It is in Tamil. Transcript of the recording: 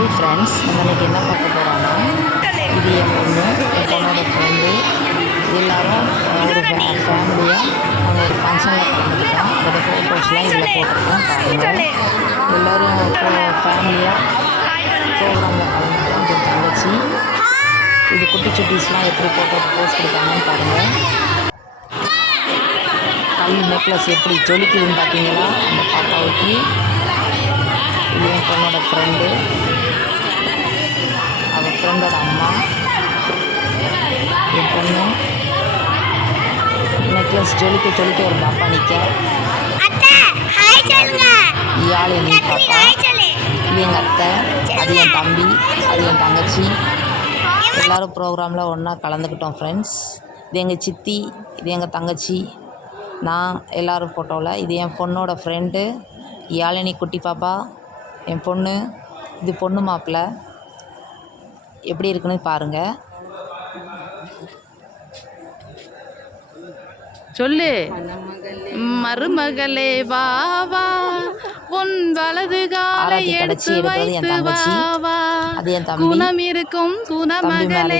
ஹாய் ஃப்ரெண்ட்ஸ், நம்ம இன்றைக்கி என்ன பார்க்க போகிறோன்னா, இது என் பொண்ணு, என் பொண்ணோட ஃப்ரெண்டு எல்லோரும் ஒரு ஃபேமிலியாக அவங்க ஒரு ஃபங்க்ஷனில் கலந்துக்கிட்டோம். அதோட ஃபோட்டோஸ்லாம் இதில் போட்டிருக்கோம் பாருங்கள். எல்லோரும் ஃபேமிலியாக ப்ரோக்ராமில் கலந்துக்கிட்டோம். இது தங்கச்சி, இது குட்டி சுட்டீஸ்லாம் எப்படி ஃபோட்டோ போஸ்ட் கொடுத்தாங்கன்னு பாருங்கள். கல் நெக்லஸ் எப்படி ஜொலிக்குதுன்னு பார்த்தீங்களா அந்த பாப்பாவுக்கு. இது என் பொண்ணோட ஃப்ரெண்டு, அவள் ஃப்ரெண்டோட அம்மா. என் பொண்ணு நெக்லஸ் ஜொலிக்க ஜொலிக்க ஒரு பாப்பா நிற்க. இயாள் என் பாப்பா, இது எங்கள் அத்தை, அது என் தம்பி, அது என் தங்கச்சி. எல்லோரும் ப்ரோக்ராமில் ஒன்றா கலந்துக்கிட்டோம் ஃப்ரெண்ட்ஸ். இது எங்கள் சித்தி, இது எங்கள் தங்கச்சி, நான் எல்லோரும் ஃபோட்டோவில். இது என் பொண்ணோட ஃப்ரெண்டு யாழினி குட்டி பாப்பா, என் பொண்ணு. இது பொண்ணு மாப்பிள்ளை. எப்படி இருக்குன்னு பாருங்கள். சொல்லு. மருமகளே வா வா, உன் வலது காலை எடுத்து வைத்து வா வா, அது என் தம்பி. குணம் இருக்கும் குணமகளே.